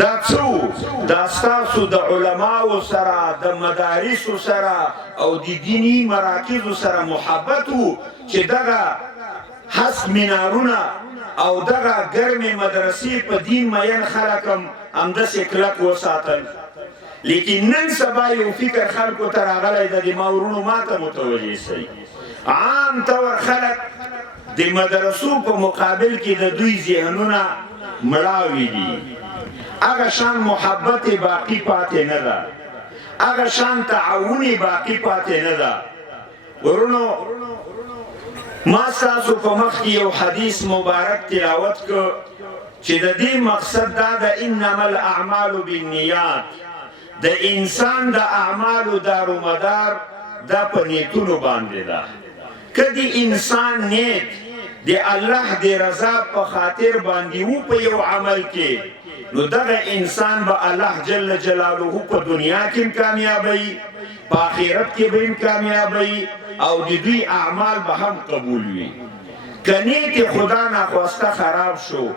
دا څو دا ستاسو د علماو سره د مدارسو سره او د دینی مراکزو سره محبت وو چې دغه حس منارونه او دغه ګرمې مدرسې په دین مین خلکم همداسې کلک وساتل. لیکن نن سبا یو فکر خلکو ته راغلی د دې ماورونو ماته متوجه سي. عام طور خلک د مدرسو په مقابل کې د دوی ذهنونه مړاوي دي. هغه شان محبت باقی پاتې نه ده، هغه شان تعاون باقی پاتې نه ده. ورونو ما ستاسو په مخ کې یو حدیث مبارک تلاوت کو چې د دې مقصد دا ده انما الاعمال بالنیات. د انسان د اعمالو دارومدار دا په نیتونو باندې ده. کدی انسان نیت د الله د رضا په خاطر باندې وو په یو عمل کې، نو دغه انسان به الله جل جلاله په دنیا کې کامیابی، په آخرت کې به کامیابی او د دوی اعمال به هم قبول وي. کنیت خدا ناخواسته خراب شو،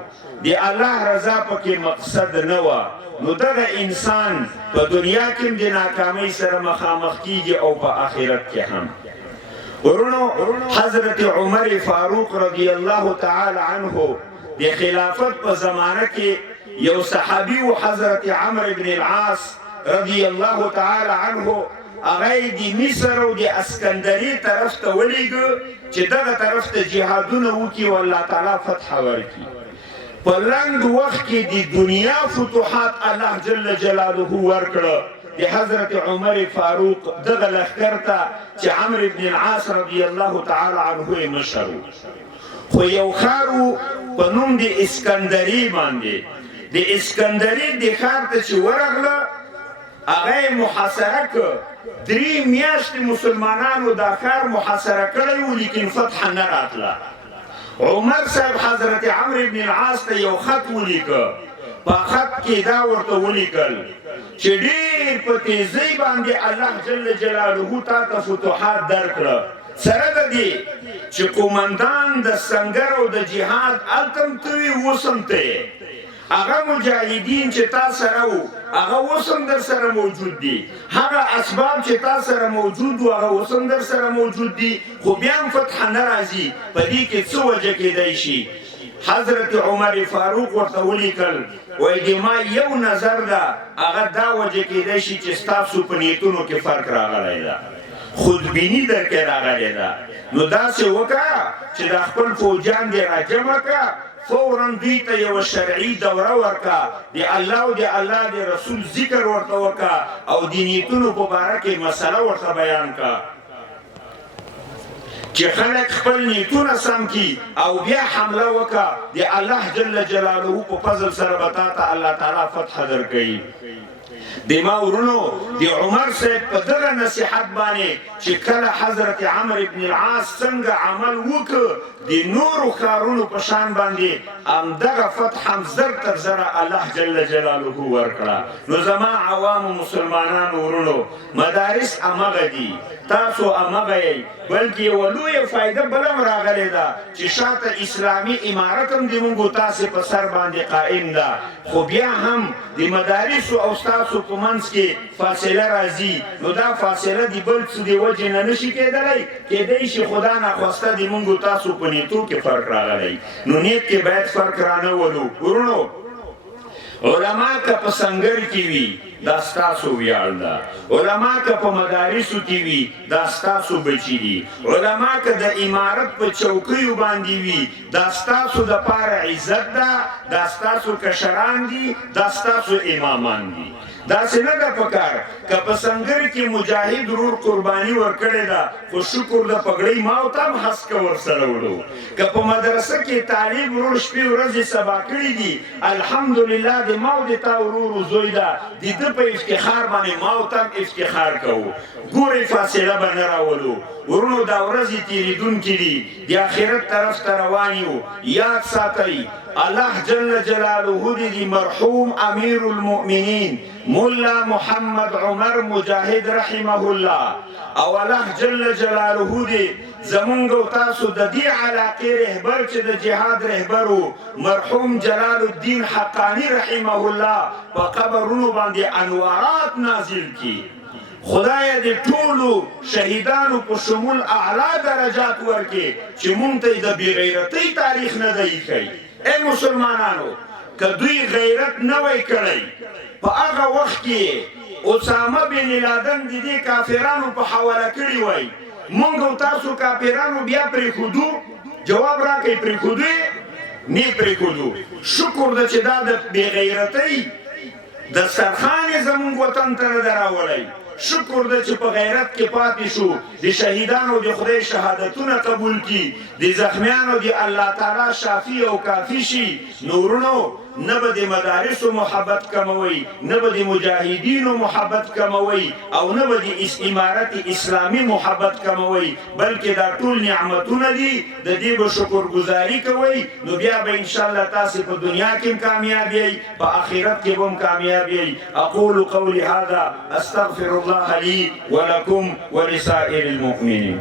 د الله رضا پکې مقصد نه و، نو دغه انسان په دنیا کې د ناکامۍ سره مخامخ کیږي او په آخرت کې هم. ورونو حضرت عمر فاروق رضی الله تعالی عنه د خلافت په زمانه کې یو صحابي و حضرت عمرو بن العاص رضی الله تعالی عنه هغه د مصر او د اسکندری طرف ته ولېږه چې دغه طرف ته جهادونه وکړي او الله تعالی فتح ورکړي. په لنډ وخت کې د دنیا فتوحات الله جل جلاله ورکړه د حضرت عمر فاروق دغه لښکر ته چې عمرو بن العاص رضی الله تعالی عنه یې مشر و. خو یو ښار و په نوم د اسکندری باندې. د اسکندری د ښار ته چې ورغله هغه محاصره کړ. 3 میاشتې مسلمانانو دا ښار محاصره کړی و، لیکن فتح نه راتله. عمر صاحب حضرت عمرو بن العاص ته یو خط ولیکه. په خط کې دا ورته ولیکل چې ډېر په تیزۍ باندې الله جل جلاله تا ته فتوحات درکړه، سره د دې چې قومندان د سنګر او د جهاد هلته ته وي اوس هم ته یې. هغه مجاهدین چې تا سره وو هغه اوس هم در سره موجود دي، هغه اسباب چې تا سره موجود وو هغه اوس هم در سره موجود دي، خو بیا هم فتح نه راځي. په دې کې څه وجه کېدی شي؟ حضرت عمر فاروق ورته ولیکل وایي د ما یو نظر ده، هغه دا وجه کېدی شي چې ستاسو په نیتونو کې فرق راغلی ده، خودبیني در کې راغلی ده. نو داسې وکړه چې د خپل فوجان دې راجمع کړه، فوراً دوی ته یو شرعي دوره ورکړه، د الله او د الله د رسول ذکر ورته وکړه او د نیتونو په باره کې مسله ورته بیان کړه چې خلک خپل نیتونه سم کی او بیا حمله وکړه. د الله جل جلاله په فضل سره به تا ته الله تعالی فتح درکوي. د ما ورونو د عمر صاحب په دغه نصیحت باندې چې کله حضرت عمرو بن العاص څنګه عمل وکړ د نورو ښارونو په شان باندې همدغه فتح هم زر تر زره الله جل جلاله ورکړه. نو زما عوامو مسلمانانو ورونو مدارس همغه دي، تاسو همغه یئ، بلکې یوه لویه فایده بله هم راغلې ده چې شاته اسلامي امارت هم د موږ تاسې په سر باندې قائم ده، خو بیا هم د مدارسو او ستاسو په منځ کې فاصله راځي. نو دا فاصله د بل څه د وجې نه نشي کېدلی، کېدی شي خدا ناخواسته د موږ تاسو په نیتو کې فرق راغلی. نو نیت کې باید فرق رانه ولو. ورونو علما که په سنګر کې وي دا ستاسو ویاړ ده، علما که په مدارسو کې وي دا ستاسو بچي دي، علما که د امارت په چوکیو باندې وي دا ستاسو دپاره عزت ده، دا ستاسو کشران دي، دا ستاسو امامان دي. داسې نه ده پکار که په سنګر کې مجاهد ورور قرباني ورکړې ده، خو شکر د پګړۍ ماو ته هم هسکه ورسره وړو. که په مدرسه کې طالب ورور شپې ورځې سبا کړي دي، الحمدلله د ماو د تا ورور زوی ده، د ده په افتخار باندې ماو ته هم افتخار کوو. ګورې فاصله به نه راولو. ورونو دا ورځې تېرېدونکي دي، د آخرت طرف ته روان یو. یاد ساتئ الله جل جلاله دی مرحوم امیر المؤمنین مولا محمد عمر مجاهد رحمه الله، او الله جل جلاله دی زمونږ او تاسو د دې علاقې رهبر چې د جهاد رهبر و مرحوم جلال الدین حقانی رحمه الله په قبرونو باندې انوارات نازل کی. خدای دې ټولو شهیدانو په شمول اعلی درجات ورکړي چې مونږ ته د بې غیرتۍ تاریخ نه دی ښیي. ای مسلمانانو که دوی غیرت نه وای کړی په هغه وخت کې اسامه بن لادن د دې کافرانو په حواله کړي وای مونږ او تاسو کافرانو بیا پرېښودو؟ جواب راکړئ پرېښودو یې نه پرېښودو. شکر ده چې دا د بې غیرتۍ دسترخوان یې زمونږ وطن ته نه ده راوړی. شکر ده چې په غیرت کې پاتې شو. د شهیدانو د خدای شهادتونه قبول کی، د زخمیانو د الله تعالی شافی او کافی شي. نورونو نه به د مدارسو محبت کموي، نه به د مجاهدینو محبت کموي، او نه به د امارت اسلامی محبت کموي، بلکې دا ټول نعمتونه دي. د دې به شکرګزاري کوئ، نو بیا به انشاءالله تاسو په دنیا کې هم کامیاب یئ، په آخرت کې به هم کامیاب یئ. اقول قولي هذا استغفر الله لي ولكم ولسائر المؤمنين.